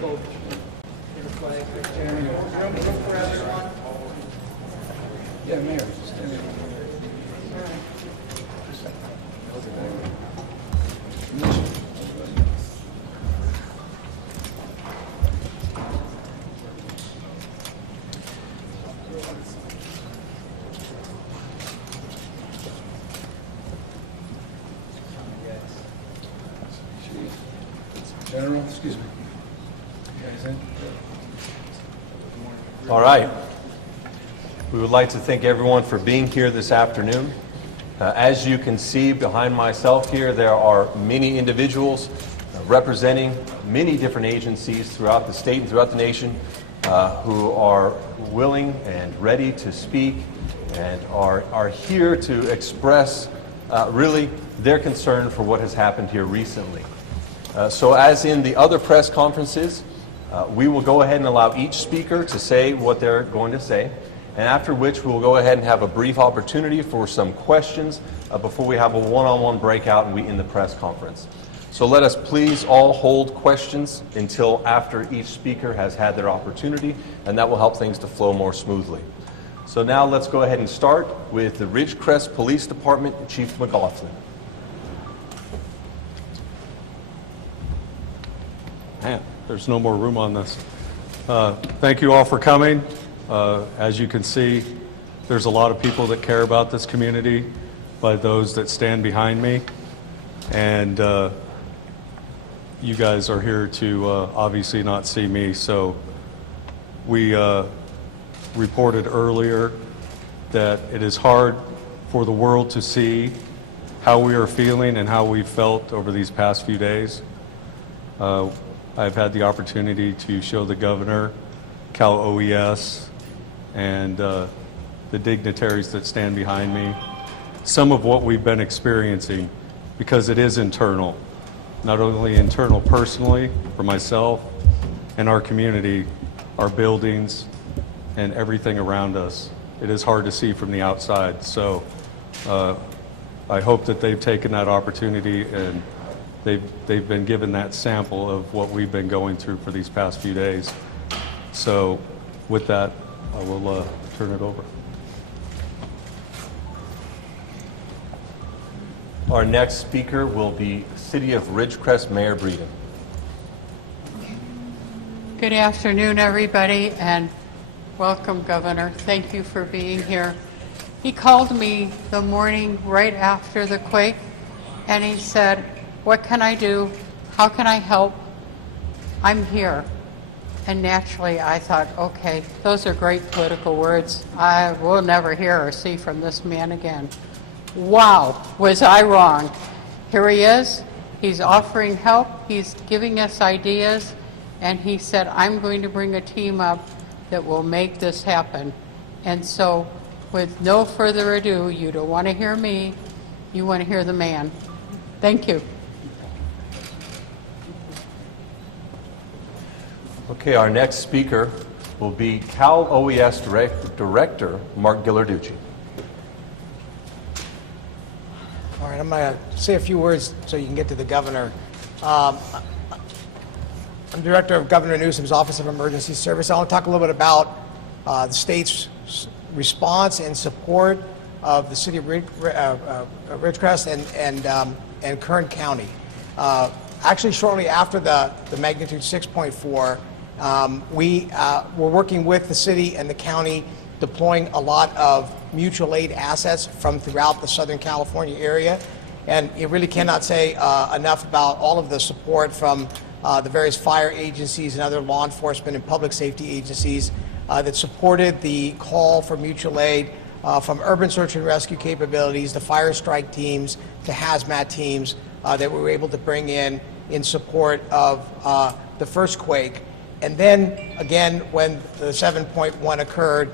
both get a flag right there. Room for everyone. Yeah, Mayor. Stand there. General, excuse me. All right. We would like to thank everyone for being here this afternoon. As you can see behind myself here, there are many individuals representing many different agencies throughout the state and throughout the nation who are willing and ready to speak and are here to express really their concern for what has happened here recently. So as in the other press conferences, we will go ahead and allow each speaker to say what they're going to say, and after which we will go ahead and have a brief opportunity for some questions before we have a one-on-one breakout and we end the press conference. So let us please all hold questions until after each speaker has had their opportunity, and that will help things to flow more smoothly. So now let's go ahead and start with the Ridgecrest Police Department Chief McLaughlin. Man, there's no more room on this. Thank you all for coming. As you can see, there's a lot of people that care about this community by those that stand behind me. And you guys are here to obviously not see me. So we reported earlier that it is hard for the world to see how we are feeling and how we've felt over these past few days. I've had the opportunity to show the governor, Cal OES, and the dignitaries that stand behind me some of what we've been experiencing, because it is internal. Not only internal personally for myself and our community, our buildings, and everything around us. It is hard to see from the outside. So I hope that they've taken that opportunity and they've been given that sample of what we've been going through for these past few days. So with that, I will turn it over. Our next speaker will be City of Ridgecrest Mayor Breeden. Good afternoon, everybody, and welcome, Governor. Thank you for being here. He called me the morning right after the quake, and he said, "What can I do? How can I help? I'm here." And naturally, I thought, okay, those are great political words. I will never hear or see from this man again. Wow, was I wrong. Here he is. He's offering help. He's giving us ideas. And he said, I'm going to bring a team up that will make this happen. And so, with no further ado, you don't want to hear me, you want to hear the man. Thank you. Okay, our next speaker will be Cal OES Director Mark Ghilarducci. All right, I'm going to say a few words so you can get to the governor. I'm Director of Governor Newsom's Office of Emergency Service. I want to talk a little bit about the state's response and support of the city of Ridgecrest and Kern County. Actually, shortly after the magnitude 6.4, we were working with the city and the county, deploying a lot of mutual aid assets from throughout the Southern California area. And you really cannot say enough about all of the support from the various fire agencies and other law enforcement and public safety agencies that supported the call for mutual aid, from urban search and rescue capabilities to fire strike teams to hazmat teams that we were able to bring in support of the first quake. And then again, when the 7.1 occurred,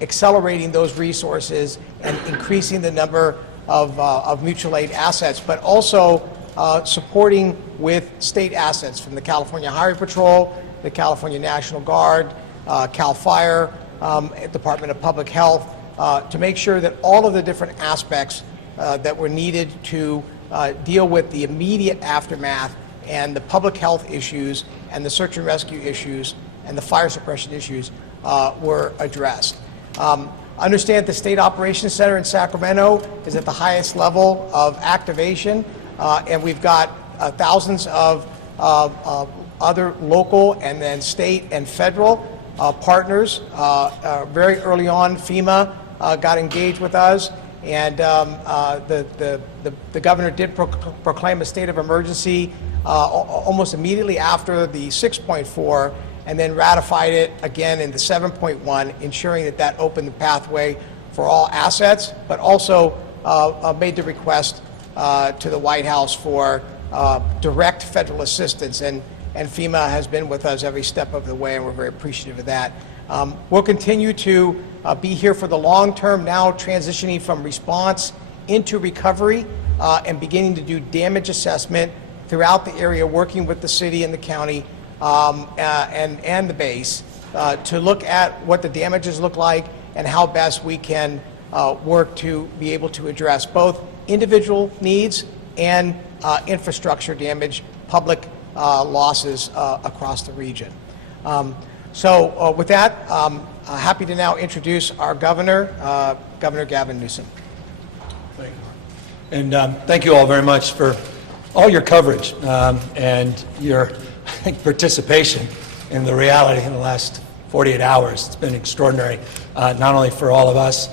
accelerating those resources and increasing the number of mutual aid assets, but also supporting with state assets from the California Highway Patrol, the California National Guard, CAL FIRE, Department of Public Health, to make sure that all of the different aspects that were needed to deal with the immediate aftermath and the public health issues and the search and rescue issues and the fire suppression issues were addressed. Understand the State Operations Center in Sacramento is at the highest level of activation, and we've got thousands of other local and then state and federal partners. Very early on, FEMA got engaged with us, and the governor did proclaim a state of emergency almost immediately after the 6.4, and then ratified it again in the 7.1, ensuring that that opened the pathway for all assets, but also made the request to the White House for direct federal assistance, and FEMA has been with us every step of the way, and we're very appreciative of that. We'll continue to be here for the long term, now transitioning from response into recovery and beginning to do damage assessment throughout the area, working with the city and the county and the base to look at what the damages look like and how best we can work to be able to address both individual needs and infrastructure damage, public losses across the region. So with that, happy to now introduce our governor, Governor Gavin Newsom. Thank you. And thank you all very much for all your coverage and your participation in the reality in the last 48 hours. It's been extraordinary, not only for all of us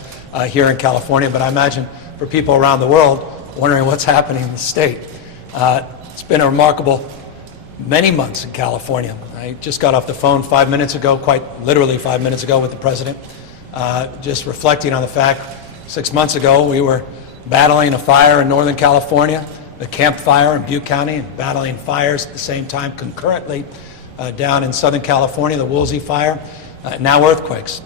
here in California, but I imagine for people around the world wondering what's happening in the state. It's been a remarkable many months in California. I just got off the phone 5 minutes ago, quite literally 5 minutes ago, with the president, just reflecting on the fact 6 months ago we were battling a fire in Northern California, the Camp Fire in Butte County, and battling fires at the same time concurrently down in Southern California, the Woolsey Fire, now earthquakes.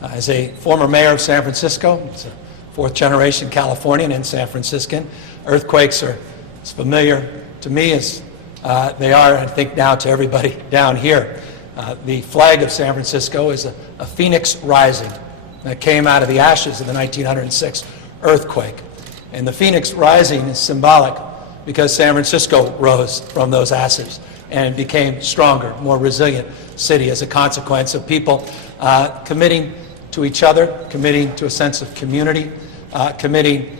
As a former mayor of San Francisco, it's a fourth-generation Californian and San Franciscan, earthquakes are as familiar to me as they are, I think, now to everybody down here. The flag of San Francisco is a phoenix rising that came out of the ashes of the 1906 earthquake. And the phoenix rising is symbolic because San Francisco rose from those ashes and became stronger, more resilient city as a consequence of people committing to each other, committing to a sense of community, committing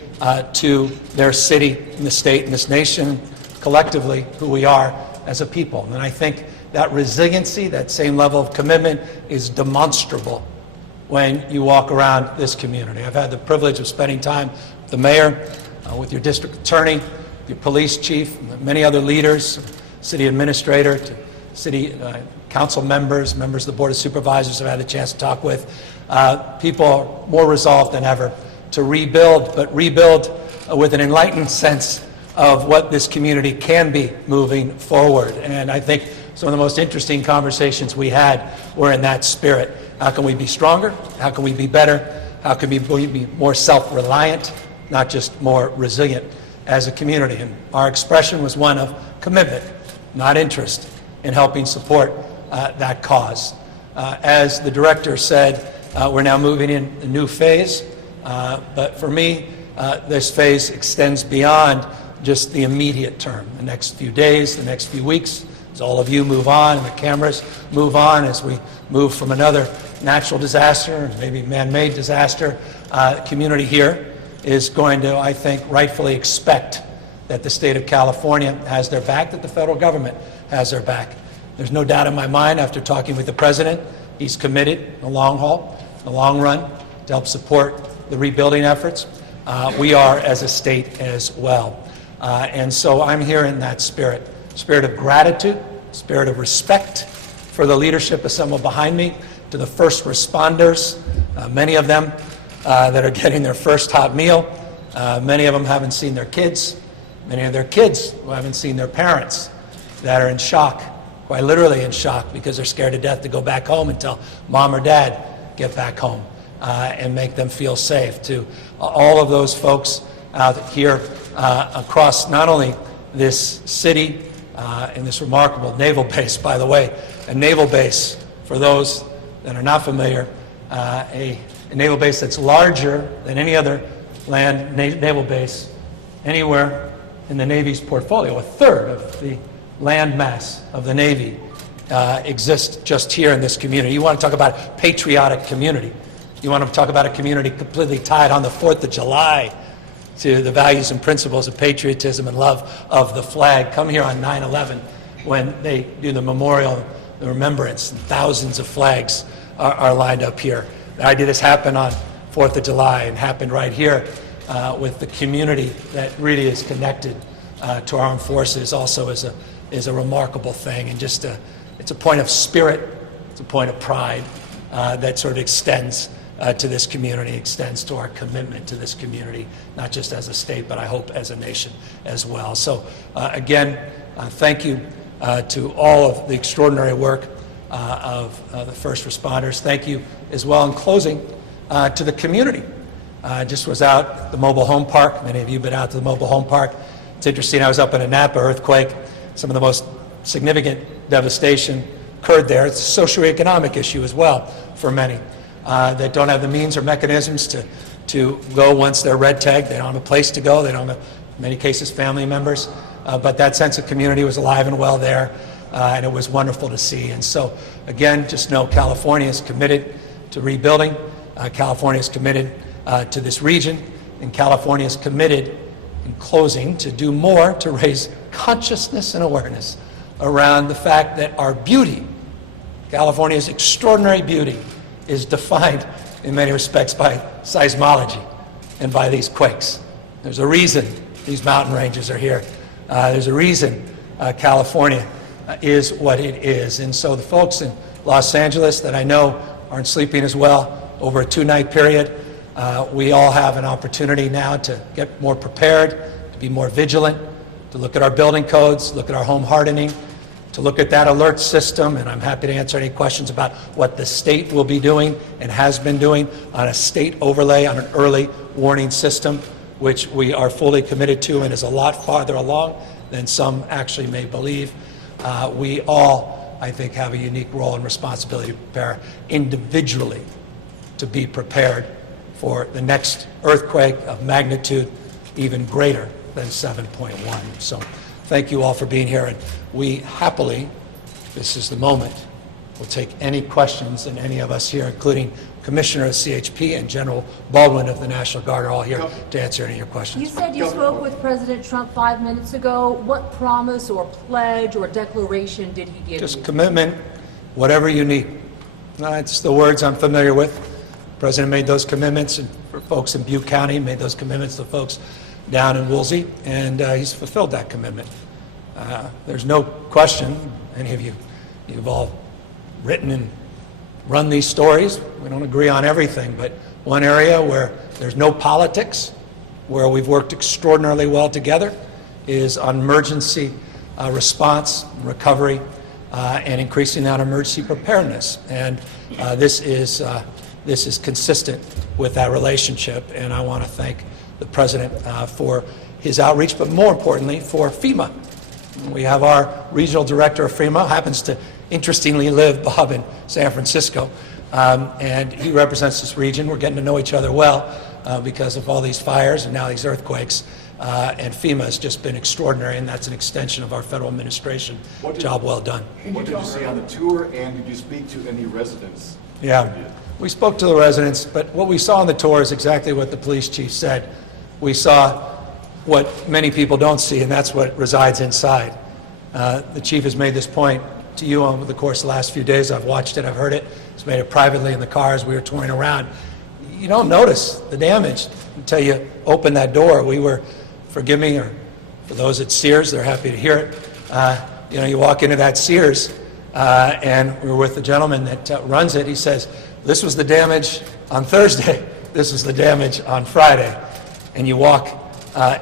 to their city and the state and this nation, collectively who we are as a people. And I think that resiliency, that same level of commitment is demonstrable when you walk around this community. I've had the privilege of spending time with the mayor, with your district attorney, your police chief, and many other leaders, city administrator, to city council members, members of the Board of Supervisors I've had a chance to talk with. People are more resolved than ever to rebuild, but rebuild with an enlightened sense of what this community can be moving forward. And I think some of the most interesting conversations we had were in that spirit. How can we be stronger? How can we be better? How can we be more self-reliant, not just more resilient as a community? And our expression was one of commitment, not interest, in helping support that cause. As the director said, we're now moving in a new phase, but for me, this phase extends beyond just the immediate term, the next few days, the next few weeks, as all of you move on and the cameras move on, as we move from another natural disaster, maybe man-made disaster, community here is going to, I think, rightfully expect that the state of California has their back, that the federal government has their back. There's no doubt in my mind, after talking with the president, he's committed in the long haul, the long run, to help support the rebuilding efforts. We are as a state as well. And so I'm here in that spirit of gratitude, spirit of respect for the leadership assembled behind me, to the first responders, many of them that are getting their first hot meal. Many of them haven't seen their kids. Many of their kids who haven't seen their parents, that are in shock, quite literally in shock, because they're scared to death to go back home until mom or dad get back home and make them feel safe. To all of those folks out here across not only this city and this remarkable naval base, by the way, a naval base, for those that are not familiar, a naval base that's larger than any other land naval base anywhere in the Navy's portfolio, a third of the landmass of the Navy exists just here in this community. You want to talk about a patriotic community. You want to talk about a community completely tied on the 4th of July to the values and principles of patriotism and love of the flag. Come here on 9/11 when they do the memorial, the remembrance, and thousands of flags are lined up here. The idea this happened on 4th of July and happened right here with the community that really is connected to our armed forces also is a remarkable thing, and just it's a point of spirit, it's a point of pride that sort of extends to this community, extends to our commitment to this community, not just as a state, but I hope as a nation as well. So again, thank you to all of the extraordinary work of the first responders. Thank you as well in closing to the community. I just was out at the mobile home park. Many of you have been out to the mobile home park. It's interesting, I was up in a Napa earthquake. Some of the most significant devastation occurred there. It's a socioeconomic issue as well for many that don't have the means or mechanisms to go once they're red tagged. They don't have a place to go. They don't have, in many cases, family members. But that sense of community was alive and well there, and it was wonderful to see. And so, again, just know California is committed to rebuilding. California is committed to this region, and California is committed, in closing, to do more to raise consciousness and awareness around the fact that our beauty, California's extraordinary beauty, is defined in many respects by seismology and by these quakes. There's a reason these mountain ranges are here. There's a reason California is what it is. And so the folks in Los Angeles that I know aren't sleeping as well over a 2-night period, we all have an opportunity now to get more prepared, to be more vigilant, to look at our building codes, look at our home hardening, to look at that alert system, and I'm happy to answer any questions about what the state will be doing and has been doing on a state overlay, on an early warning system, which we are fully committed to and is a lot farther along than some actually may believe. We all, I think, have a unique role and responsibility to prepare individually to be prepared for the next earthquake of magnitude even greater than 7.1. So thank you all for being here, and we happily, this is the moment, will take any questions, and any of us here, including Commissioner of CHP and General Baldwin of the National Guard, are all here to answer any of your questions. You said you spoke with President Trump 5 minutes ago. What promise or pledge or declaration did he give Just you? commitment, whatever you need. It's the words I'm familiar with. The President made those commitments, and for folks in Butte County, made those commitments to folks down in Woolsey, and he's fulfilled that commitment. There's no question, any of you, you've all written and run these stories. We don't agree on everything, but one area where there's no politics, where we've worked extraordinarily well together, is on emergency response, recovery, and increasing that emergency preparedness. And this is consistent with that relationship, and I want to thank the President for his outreach, but more importantly, for FEMA. We have our regional director of FEMA, happens to interestingly live, Bob, in San Francisco, and he represents this region. We're getting to know each other well because of all these fires and now these earthquakes, and FEMA has just been extraordinary, and that's an extension of our federal administration. Job well done. What did you see on the tour, and did you speak to any residents? Yeah, we spoke to the residents, but what we saw on the tour is exactly what the police chief said. We saw what many people don't see, and that's what resides inside. The chief has made this point to you over the course of the last few days. I've watched it, I've heard it. He's made it privately in the car as we were touring around. You don't notice the damage until you open that door. We were, forgive me, or for those at Sears, they're happy to hear it. You walk into that Sears, and we were with the gentleman that runs it. He says, this was the damage on Thursday. This was the damage on Friday. And you walk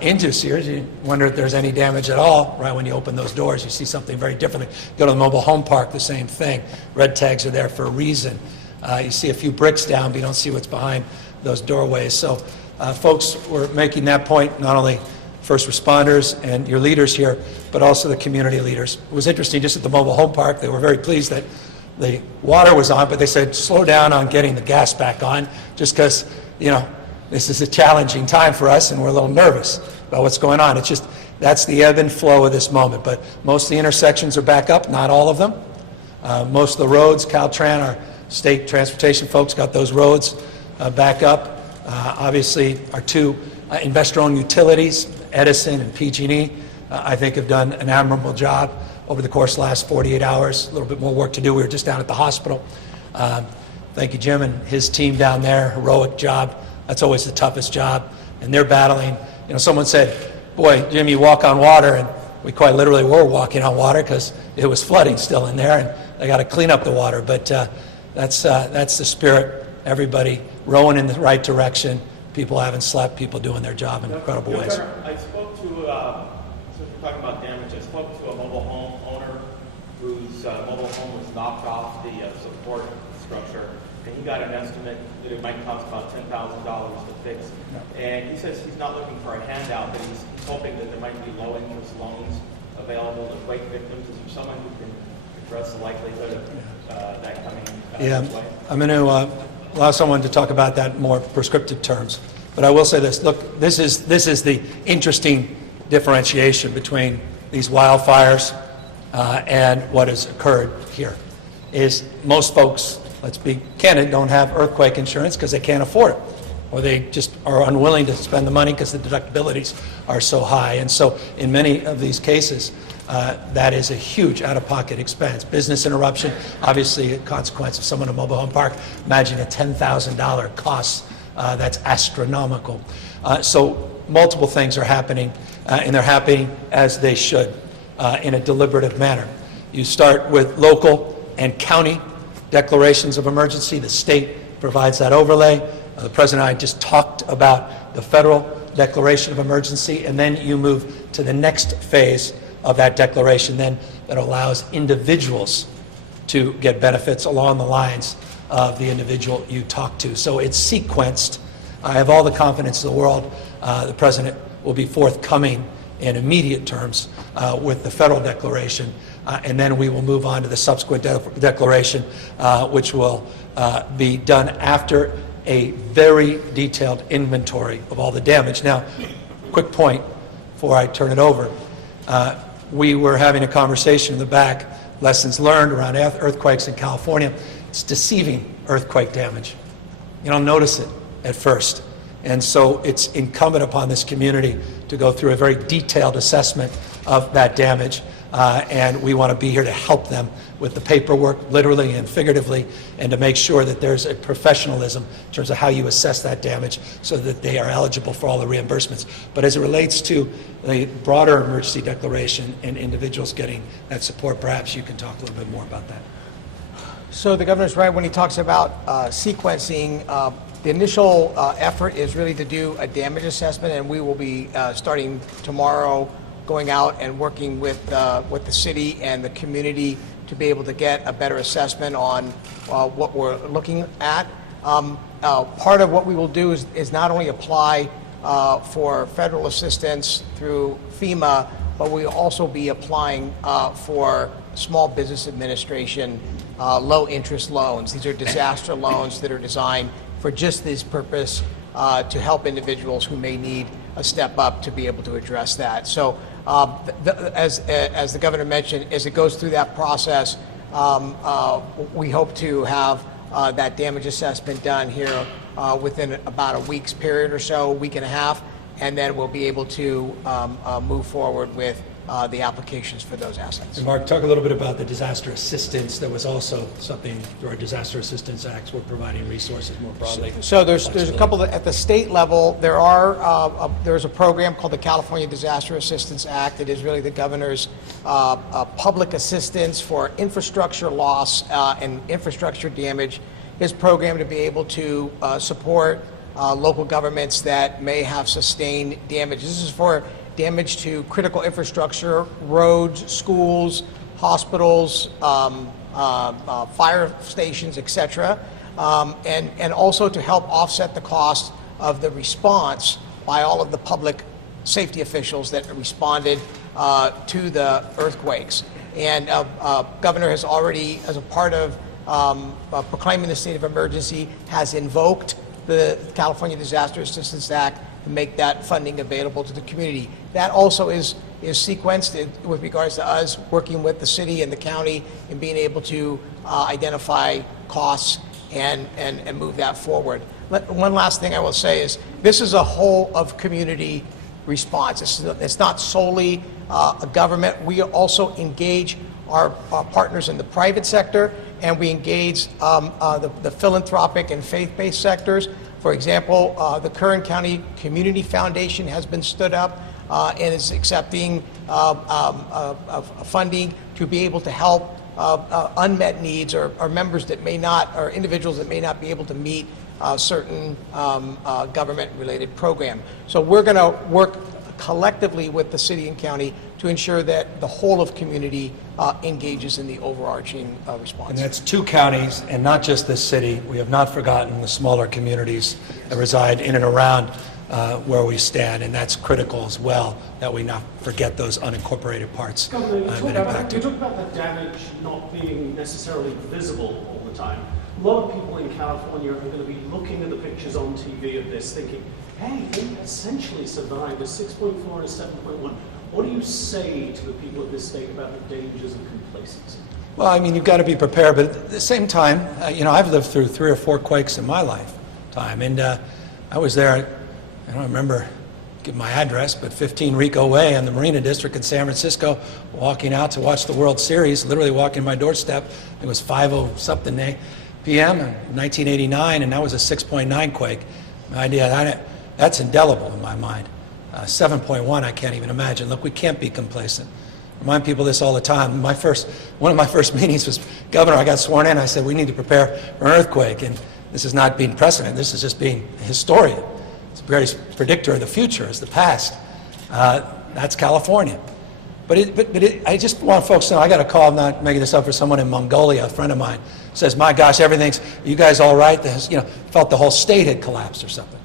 into Sears, you wonder if there's any damage at all. Right when you open those doors, you see something very different. Go to the mobile home park, the same thing. Red tags are there for a reason. You see a few bricks down, but you don't see what's behind those doorways. So folks were making that point, not only first responders and your leaders here, but also the community leaders. It was interesting, just at the mobile home park, they were very pleased that the water was on, but they said, slow down on getting the gas back on, just because, this is a challenging time for us, and we're a little nervous about what's going on. It's just, that's the ebb and flow of this moment. But most of the intersections are back up, not all of them. Most of the roads, Caltran, our state transportation folks, got those roads back up. Obviously, our two investor-owned utilities, Edison and PG&E, I think have done an admirable job over the course of the last 48 hours. A little bit more work to do. We were just down at the hospital. Thank you, Jim, and his team down there. Heroic job. That's always the toughest job. And they're battling. You know, someone said, boy, Jim, you walk on water. And we quite literally were walking on water because it was flooding still in there, and they got to clean up the water. But that's the spirit. Everybody rowing in the right direction. People haven't slept. People doing their job in incredible ways. I spoke to, since we're talking about damage, I spoke to a mobile home owner whose mobile home was knocked off the support structure, and he got an estimate that it might cost about $10,000 to fix. And he says he's not looking for a handout, but he's hoping that there might be low-interest loans available to quake victims. Is there someone who can address the likelihood of that coming this way? I'm going to allow someone to talk about that in more prescriptive terms. But I will say this. Look, this is the interesting differentiation between these wildfires and what has occurred here. Is most folks, let's be candid, don't have earthquake insurance because they can't afford it, or they just are unwilling to spend the money because the deductibilities are so high. And so in many of these cases, that is a huge out-of-pocket expense. Business interruption, obviously a consequence of someone in a mobile home park. Imagine a $10,000 cost. That's astronomical. So multiple things are happening, and they're happening as they should, in a deliberative manner. You start with local and county declarations of emergency. The state provides that overlay. The President and I just talked about the federal declaration of emergency, and then you move to the next phase of that declaration then that allows individuals to get benefits along the lines of the individual you talk to. So it's sequenced. I have all the confidence in the world the President will be forthcoming in immediate terms with the federal declaration, and then we will move on to the subsequent declaration, which will be done after a very detailed inventory of all the damage. Now, quick point before I turn it over. We were having a conversation in the back, lessons learned around earthquakes in California. It's deceiving earthquake damage. You don't notice it at first. And so it's incumbent upon this community to go through a very detailed assessment of that damage. And we want to be here to help them with the paperwork, literally and figuratively, and to make sure that there's a professionalism in terms of how you assess that damage so that they are eligible for all the reimbursements. But as it relates to the broader emergency declaration and individuals getting that support, perhaps you can talk a little bit more about that. So the governor's right when he talks about sequencing. The initial effort is really to do a damage assessment, and we will be starting tomorrow, going out and working with the city and the community to be able to get a better assessment on what we're looking at. Part of what we will do is not only apply for federal assistance through FEMA, but we'll also be applying for Small Business Administration low-interest loans. These are disaster loans that are designed for just this purpose, to help individuals who may need a step up to be able to address that. So as the governor mentioned, as it goes through that process, we hope to have that damage assessment done here within about a week's period or so, a week and a half, and then we'll be able to move forward with the applications for those assets. And Mark, talk a little bit about the disaster assistance. There was also something through our Disaster Assistance Acts. We're providing resources more broadly. So there's a couple at the state level. There's a program called the California Disaster Assistance Act. It is really the governor's public assistance for infrastructure loss and infrastructure damage. His program to be able to support local governments that may have sustained damage. This is for damage to critical infrastructure, roads, schools, hospitals, fire stations, etc., and also to help offset the cost of the response by all of the public safety officials that responded to the earthquakes. And Governor has already, as a part of proclaiming the state of emergency, has invoked the California Disaster Assistance Act to make that funding available to the community. That also is sequenced with regards to us working with the city and the county and being able to identify costs and move that forward. One last thing I will say is this is a whole of community response. It's not solely a government. We also engage our partners in the private sector, and we engage the philanthropic and faith-based sectors. For example, the Kern County Community Foundation has been stood up and is accepting funding to be able to help unmet needs or members that may not, or individuals that may not be able to meet certain government-related program. So we're going to work collectively with the city and county to ensure that the whole of community engages in the overarching response. And that's 2 counties, and not just this city. We have not forgotten the smaller communities that reside in and around where we stand, and that's critical as well, that we not forget those unincorporated parts that Governor, have you been talk impacted. about the damage not being necessarily visible all the time. A lot of people in California are going to be looking at the pictures on TV of this thinking, hey, they essentially survived a 6.4 and a 7.1. What do you say to the people of this state about the dangers of complacency? Well, I mean, you've got to be prepared, but at the same time, you know, I've lived through 3 or 4 quakes in my lifetime, and I was there, I don't remember give my address, but 15 Rico Way in the Marina District in San Francisco, walking out to watch the World Series, literally walking my doorstep. It was 5:00-something p.m. in 1989, and that was a 6.9 quake. That's indelible in my mind. 7.1, I can't even imagine. Look, we can't be complacent. Remind people this all the time. One of my first meetings was, Governor, I got sworn in. I said, we need to prepare for an earthquake. And this is not being precedent. This is just being a historian. It's the greatest predictor of the future is the past. That's California. But I just want folks to know, I got a call, I'm not making this up, for someone in Mongolia, a friend of mine, says, my gosh, you guys all right? Felt the whole state had collapsed or something.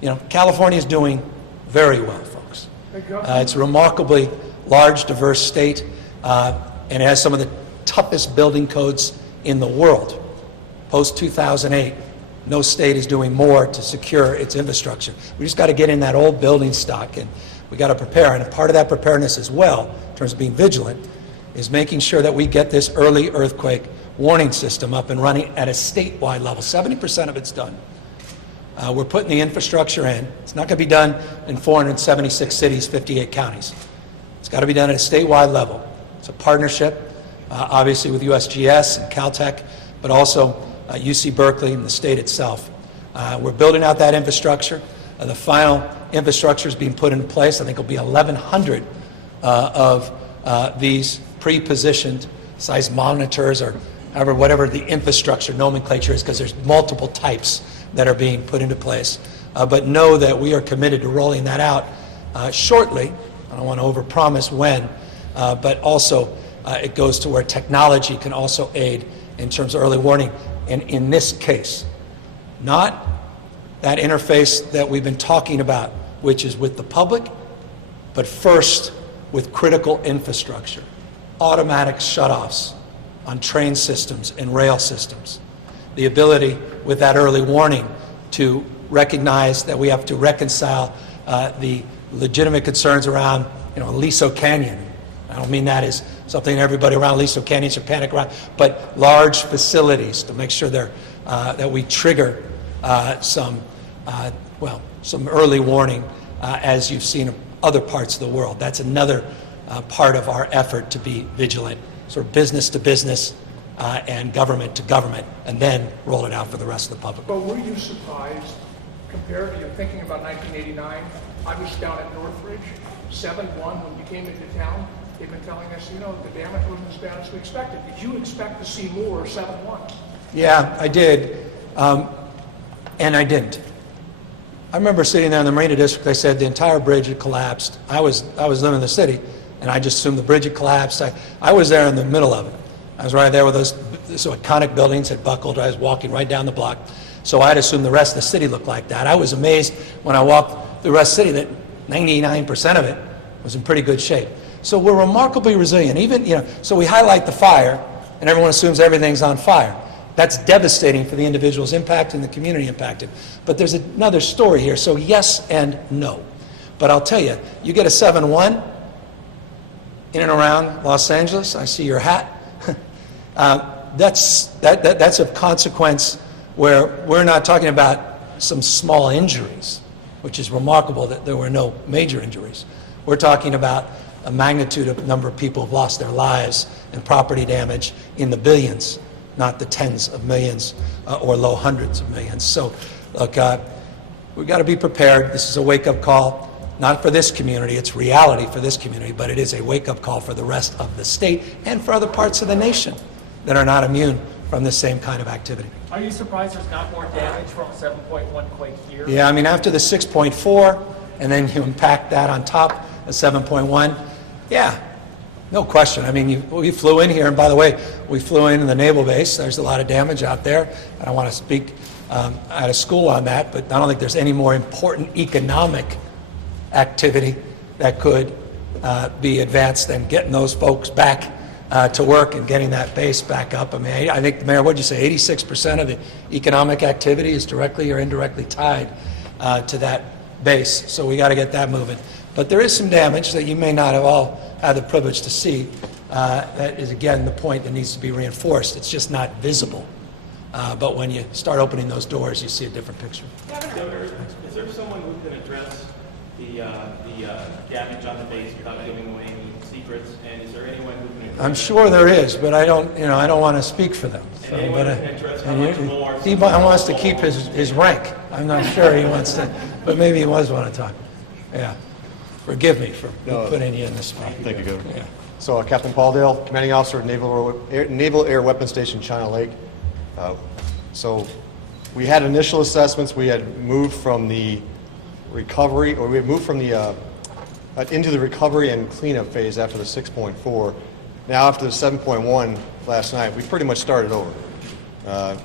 You know, California is doing very well, folks. It's a remarkably large, diverse state, and it has some of the toughest building codes in the world. Post-2008, no state is doing more to secure its infrastructure. We just got to get in that old building stock, and we got to prepare. And a part of that preparedness as well, in terms of being vigilant, is making sure that we get this early earthquake warning system up and running at a statewide level. 70% of it's done. We're putting the infrastructure in. It's not going to be done in 476 cities, 58 counties. It's got to be done at a statewide level. It's a partnership, obviously with USGS and Caltech, but also UC Berkeley and the state itself. We're building out that infrastructure. The final infrastructure is being put into place. I think it'll be 1,100 of these pre-positioned seismometers, or whatever the infrastructure nomenclature is, because there's multiple types that are being put into place. But know that we are committed to rolling that out shortly. I don't want to overpromise when, but also it goes to where technology can also aid in terms of early warning. And in this case, not that interface that we've been talking about, which is with the public, but first with critical infrastructure, automatic shutoffs on train systems and rail systems. The ability with that early warning to recognize that we have to reconcile the legitimate concerns around, Aliso Canyon. I don't mean that as something everybody around Aliso Canyon should panic around, but large facilities to make sure that we trigger some early warning, as you've seen in other parts of the world. That's another part of our effort to be vigilant, sort of business to business and government to government, and then roll it out for the rest of the public. But were you surprised, thinking about 1989, I was down at Northridge, 7.1 when you came into town. They've been telling us, the damage wasn't as bad as we expected. Did you expect to see more 7.1? Yeah, I did, and I didn't. I remember sitting there in the Marina District. They said the entire bridge had collapsed. I was living in the city, and I just assumed the bridge had collapsed. I was there in the middle of it. I was right there with those iconic buildings had buckled. I was walking right down the block. So I'd assumed the rest of the city looked like that. I was amazed when I walked the rest of the city that 99% of it was in pretty good shape. So we're remarkably resilient. Even, so we highlight the fire, and everyone assumes everything's on fire. That's devastating for the individuals impacted and the community impacted. But there's another story here. So yes and no. But I'll tell you, you get a 7-1 in and around Los Angeles. I see your hat. That's of consequence where we're not talking about some small injuries, which is remarkable that there were no major injuries. We're talking about a magnitude of number of people who've lost their lives and property damage in the billions, not the tens of millions or low hundreds of millions. So, look, we've got to be prepared. This is a wake-up call, not for this community. It's reality for this community, but it is a wake-up call for the rest of the state and for other parts of the nation that are not immune from this same kind of activity. Are you surprised there's not more damage from a 7.1 quake here? Yeah, I mean, after the 6.4, and then you impact that on top of 7.1, yeah, no question. I mean, we flew in here, and by the way, we flew in the naval base. There's a lot of damage out there. I don't want to speak out of school on that, but I don't think there's any more important economic activity that could be advanced than getting those folks back to work and getting that base back up. I mean, I think, Mayor, what'd you say, 86% of the economic activity is directly or indirectly tied to that base. So we got to get that moving. But there is some damage that you may not have all had the privilege to see. That is, again, the point that needs to be reinforced. It's just not visible. But when you start opening those doors, you see a different picture. Governor, is there someone who can address the damage on the base without giving away any secrets? And is there anyone who can? I'm sure there is, but I don't want to speak for them. So, anyone who can address how much more? He wants to keep his rank. I'm not sure he wants to, but maybe he was want to talk. Yeah. Forgive me for putting you in this spot. Thank you, Governor. Yeah. So, Captain Paul Dale, Commanding Officer at Naval Air Weapons Station, China Lake. So, we had initial assessments. We had moved from the recovery, or we had moved from the into the recovery and cleanup phase after the 6.4. Now, after the 7.1 last night, we pretty much started over.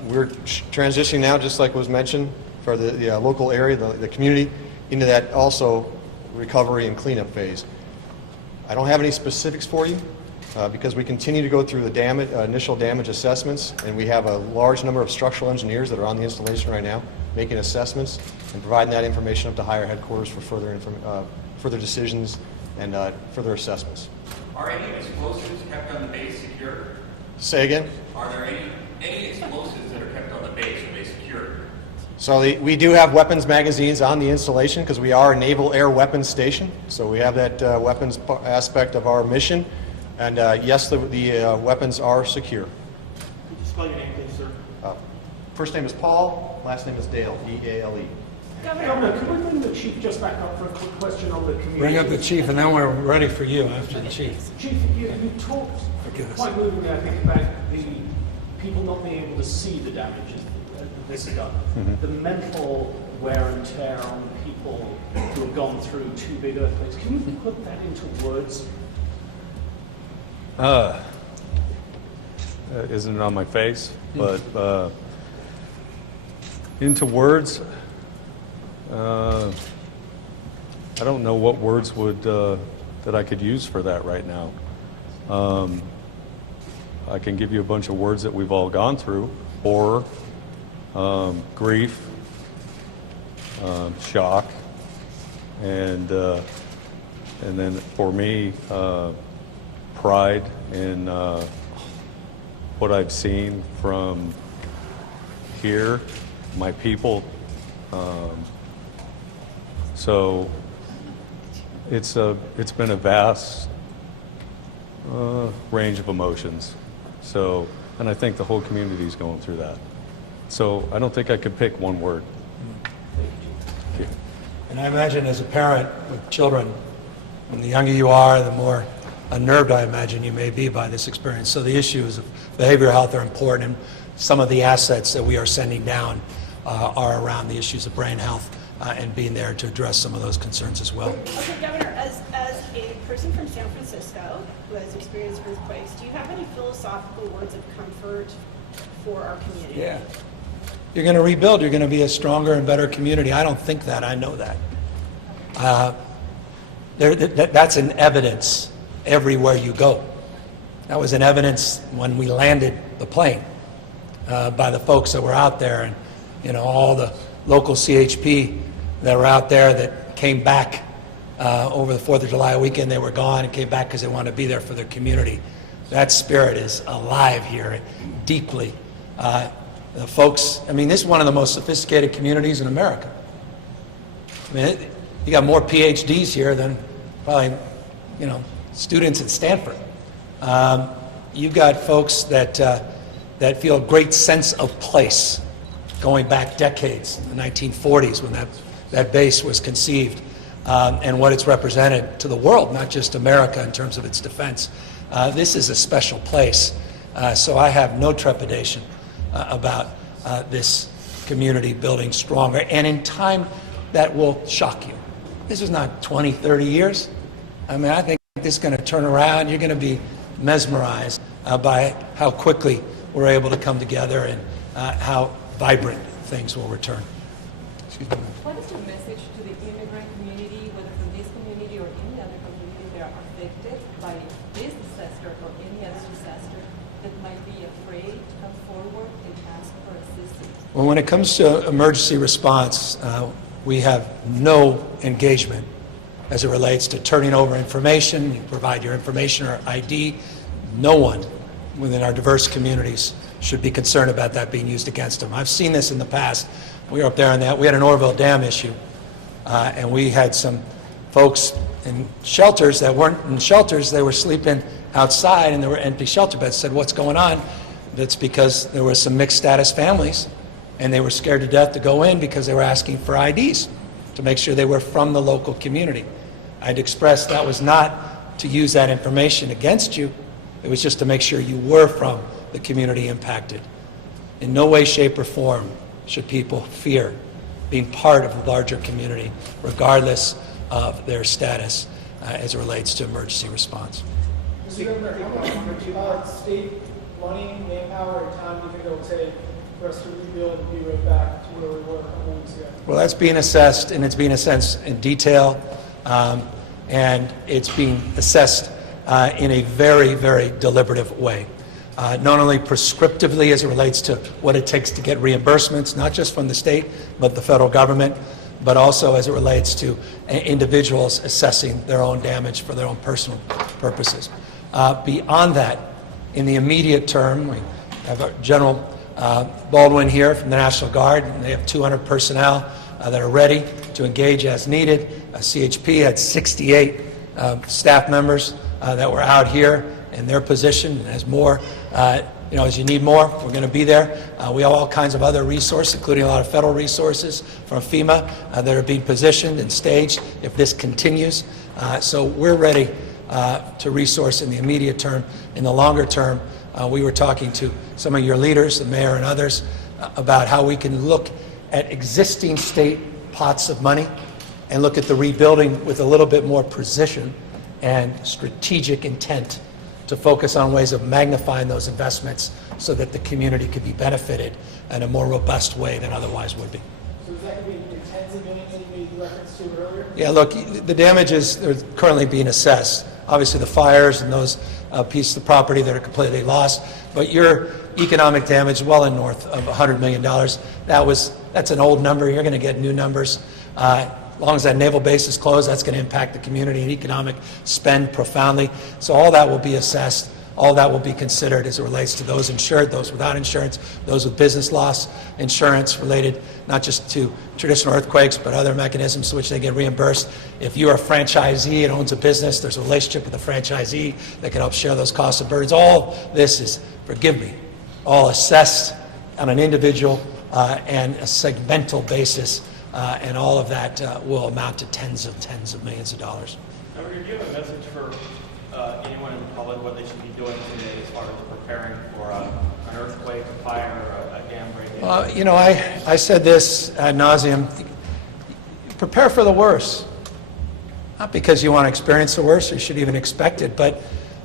We're transitioning now, just like was mentioned, for the local area, the community, into that also recovery and cleanup phase. I don't have any specifics for you because we continue to go through the initial damage assessments, and we have a large number of structural engineers that are on the installation right now making assessments and providing that information up to higher headquarters for further decisions and further assessments. Are any explosives kept on the base secure? Say again? Are there any explosives that are kept on the base? Are they secure? So we do have weapons magazines on the installation because we are a Naval Air Weapons Station. So we have that weapons aspect of our mission. And yes, the weapons are secure. Could you spell your name, please, sir? First name is Paul, last name is Dale, D-A-L-E. Governor, could we bring the chief just back up for a quick question on the community? Bring up the chief, and then we're ready for you after the chief. Chief, you talked quite movingly, I think, about the people not being able to see the damages that this has done. The mental wear and tear on people who have gone through two big earthquakes. Can you put that into words? Isn't it on my face? But into words, I don't know what words would that I could use for that right now. I can give you a bunch of words that we've all gone through: horror, grief, shock, and then for me, pride in what I've seen from here, my people. So it's been a vast range of emotions. So, and I think the whole community is going through that. So I don't think I could pick one word. Thank you. And I imagine as a parent with children, and the younger you are, the more unnerved I imagine you may be by this experience. So the issues of behavioral health are important, and some of the assets that we are sending down are around the issues of brain health and being there to address some of those concerns as well. Okay, Governor, as a person from San Francisco who has experienced earthquakes, do you have any philosophical words of comfort for our community? Yeah. You're going to rebuild. You're going to be a stronger and better community. I don't think that. I know that. That's an evidence everywhere you go. That was an evidence when we landed the plane. by the folks that were out there, and all the local CHP that were out there that came back over the 4th of July weekend. They were gone and came back because they wanted to be there for their community. That spirit is alive here deeply. The folks, this is one of the most sophisticated communities in America. You got more PhDs here than probably, students at Stanford. You've got folks that feel a great sense of place, going back decades, in the 1940s when that base was conceived, and what it's represented to the world, not just America in terms of its defense. This is a special place, so I have no trepidation about this community building stronger, and in time that will shock you. This is not 20, 30 years. I think this is going to turn around. You're going to be mesmerized by how quickly we're able to come together and how vibrant things will return. Excuse me. What is your message to the immigrant community, whether from this community or any other community that are affected by this disaster or any other disaster, that might be afraid to come forward and ask for assistance? Well, when it comes to emergency response, we have no engagement as it relates to turning over information. You provide your information or ID. No one within our diverse communities should be concerned about that being used against them. I've seen this in the past. We were up there on that. We had an Orville Dam issue, and we had some folks in shelters that weren't in shelters. They were sleeping outside, and there were empty shelter beds. Said, what's going on? That's because there were some mixed status families, and they were scared to death to go in because they were asking for IDs to make sure they were from the local community. I'd expressed that was not to use that information against you. It was just to make sure you were from the community impacted. In no way, shape, or form should people fear being part of the larger community, regardless of their status as it relates to emergency response. Mr. Governor, how much state money, manpower, and time do you think it will take for us to rebuild and be right back to where we were a couple weeks ago? Well, that's being assessed, and it's being assessed in detail, and it's being assessed in a very, very deliberative way. Not only prescriptively as it relates to what it takes to get reimbursements, not just from the state, but the federal government, but also as it relates to individuals assessing their own damage for their own personal purposes. Beyond that, in the immediate term, we have General Baldwin here from the National Guard, and they have 200 personnel that are ready to engage as needed. CHP had 68 staff members that were out here in their position, and as more, as you need more, we're going to be there. We have all kinds of other resources, including a lot of federal resources from FEMA that are being positioned and staged if this continues. So we're ready to resource in the immediate term. In the longer term, we were talking to some of your leaders, the mayor and others, about how we can look at existing state pots of money and look at the rebuilding with a little bit more precision and strategic intent to focus on ways of magnifying those investments so that the community could be benefited in a more robust way than otherwise would be. So is that going to be tens of millions that you made reference to earlier? Yeah, look, the damages are currently being assessed. Obviously the fires and those pieces of property that are completely lost, but your economic damage well in north of $100 million. That's an old number. You're going to get new numbers. As long as that naval base is closed, that's going to impact the community and economic spend profoundly. So all that will be assessed. All that will be considered as it relates to those insured, those without insurance, those with business loss insurance related not just to traditional earthquakes, but other mechanisms to which they get reimbursed. If you're a franchisee and owns a business, there's a relationship with the franchisee that can help share those costs and burdens. All this is, forgive me, all assessed on an individual and a segmental basis. And all of that will amount to tens of millions of dollars. Governor, do you have a message for anyone in the public what they should be doing today as far as preparing for an earthquake, a fire, or a dam break-in? I said this ad nauseum. Prepare for the worst. Not because you want to experience the worst, or you should even expect it, but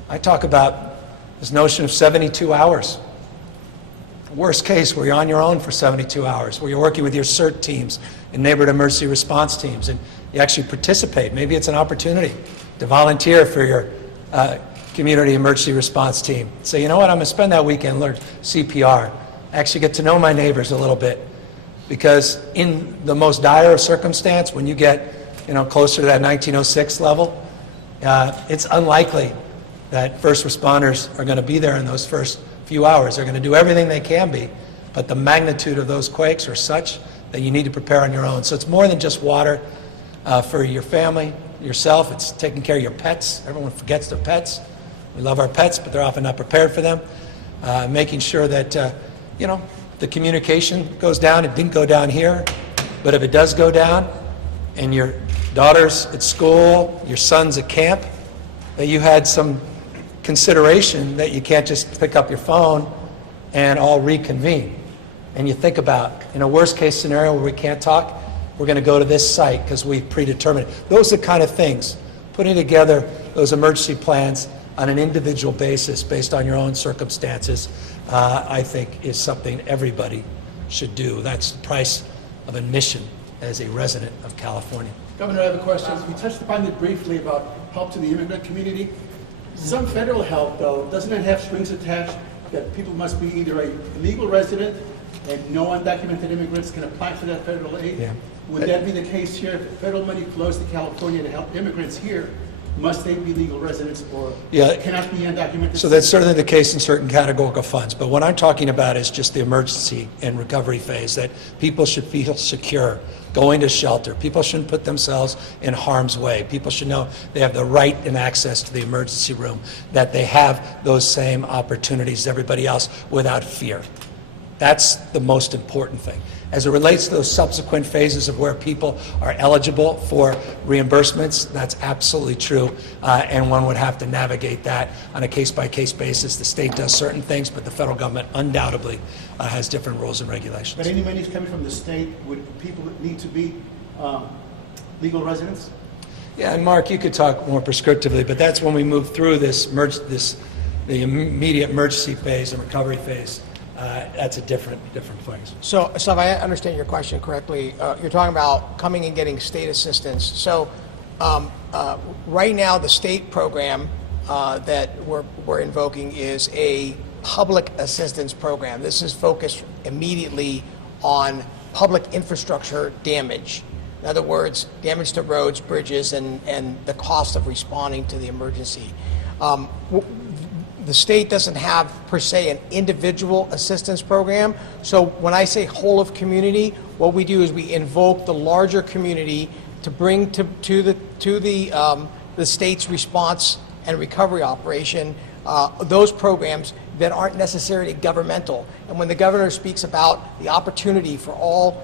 I talk about this notion of 72 hours. Worst case, where you're on your own for 72 hours, where you're working with your CERT teams and neighborhood emergency response teams, and you actually participate. Maybe it's an opportunity to volunteer for your community emergency response team. Say, you know what, I'm going to spend that weekend learn CPR actually get to know my neighbors a little bit. Because in the most dire of circumstance, when you get closer to that 1906 level, it's unlikely that first responders are going to be there in those first few hours. They're going to do everything they can be, but the magnitude of those quakes are such that you need to prepare on your own. So it's more than just water for your family, yourself. It's taking care of your pets. Everyone forgets their pets. We love our pets, but they're often not prepared for them. Making sure that, the communication goes down. It didn't go down here, but if it does go down and your daughter's at school, your son's at camp, that you had some consideration that you can't just pick up your phone and all reconvene. And you think about, in a worst case scenario where we can't talk, we're going to go to this site because we've predetermined it. Those are the kind of things. Putting together those emergency plans on an individual basis based on your own circumstances, I think is something everybody should do. That's the price of admission as a resident of California. Governor, I have a question. You touched upon it briefly about help to the immigrant community. Some federal help, though, doesn't it have strings attached that people must be either a legal resident and no undocumented immigrants can apply for that federal aid? Yeah. Would that be the case here? If federal money flows to California to help immigrants here, must they be legal residents or cannot be undocumented? So that's certainly the case in certain categorical funds. But what I'm talking about is just the emergency and recovery phase, that people should feel secure going to shelter. People shouldn't put themselves in harm's way. People should know they have the right and access to the emergency room, that they have those same opportunities as everybody else without fear. That's the most important thing. As it relates to those subsequent phases of where people are eligible for reimbursements, that's absolutely true, and one would have to navigate that on a case-by-case basis. The state does certain things, but the federal government undoubtedly has different rules and regulations. But any money is coming from the state, would people need to be legal residents? Yeah, and Mark, you could talk more prescriptively, but that's when we move through the immediate emergency phase and recovery phase. That's a different phase. So if I understand your question correctly, you're talking about coming and getting state assistance. So right now, the state program that we're invoking is a public assistance program. This is focused immediately on public infrastructure damage. In other words, damage to roads, bridges, and the cost of responding to the emergency. The state doesn't have, per se, an individual assistance program. So when I say whole of community, what we do is we invoke the larger community to bring to the state's response and recovery operation those programs that aren't necessarily governmental. And when the governor speaks about the opportunity for all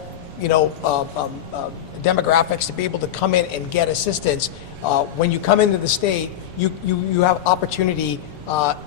demographics to be able to come in and get assistance, when you come into the state, you have opportunity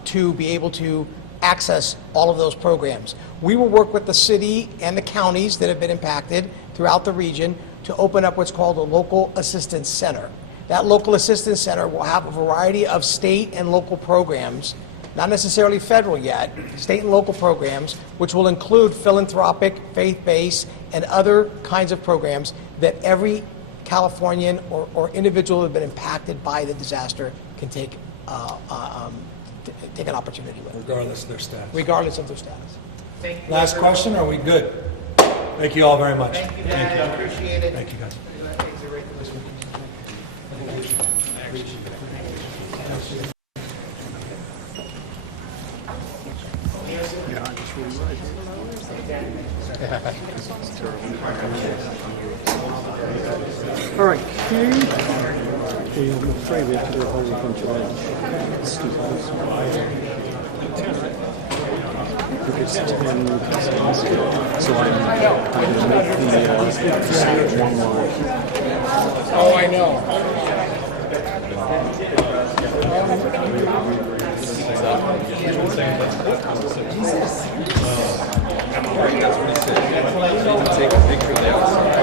to be able to access all of those programs. We will work with the city and the counties that have been impacted throughout the region to open up what's called a local assistance center. That local assistance center will have a variety of state and local programs, not necessarily federal yet, state and local programs, which will include philanthropic, faith-based, and other kinds of programs that every Californian or individual who has been impacted by the disaster can take an opportunity with. Regardless of their status. Regardless of their status. Thank you. Last question, are we good? Thank you all very much. Thank you, Dad. I appreciate it. Thank you, guys. All right, okay, I'm afraid we have to do a whole bunch of that. I think it's 10 seconds. So I'm going to make the one line. Oh, I know. That's what he said. Take a picture of the outside.